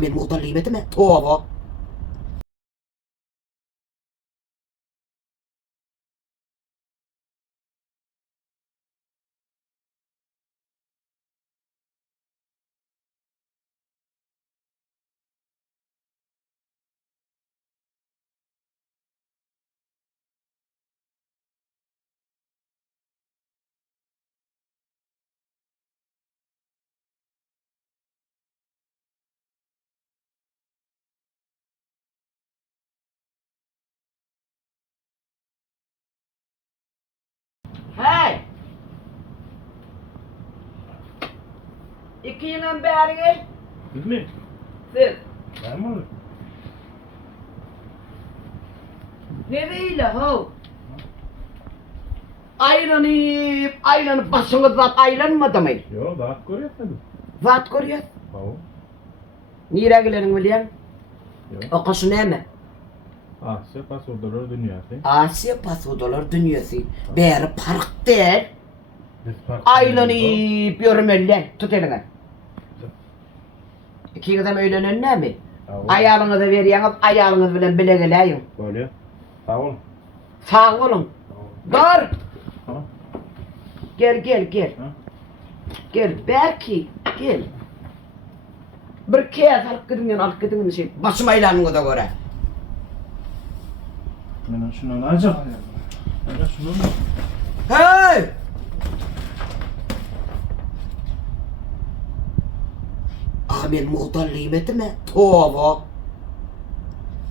Benim muhtar nimeti mi? Tova. Hey! İki yılan beri Siz mi? siz. Ben mi alayım? Nereyle ho? Aylanıp başınız zat aylanmadı mı? Yo, daha koyuyorsun. Vat koruyor. Tamam. Nire gelenin biliyen? Yo. O kışı ne mi? Asya pasodalar dünyası. Asya pasodalar dünyası. Beri park değil. Biz farklı. Aylanıp yürümeliler. Tut eline. İki adam öğlenen ne mi? Tamam. Ayağınızı veriyorsunuz, ayağınız bilen bile geleyin. Böyle. Tamam. Sağ olun. Tamam. Dur. Tamam. Gel. Ha? Gel Berki, gel. Bir kez alıp gidin şey. Başım aylanını da göre. Ben şunu alacağım. Ben şunu Hey! Benim muhtar nimeti mi? Tova.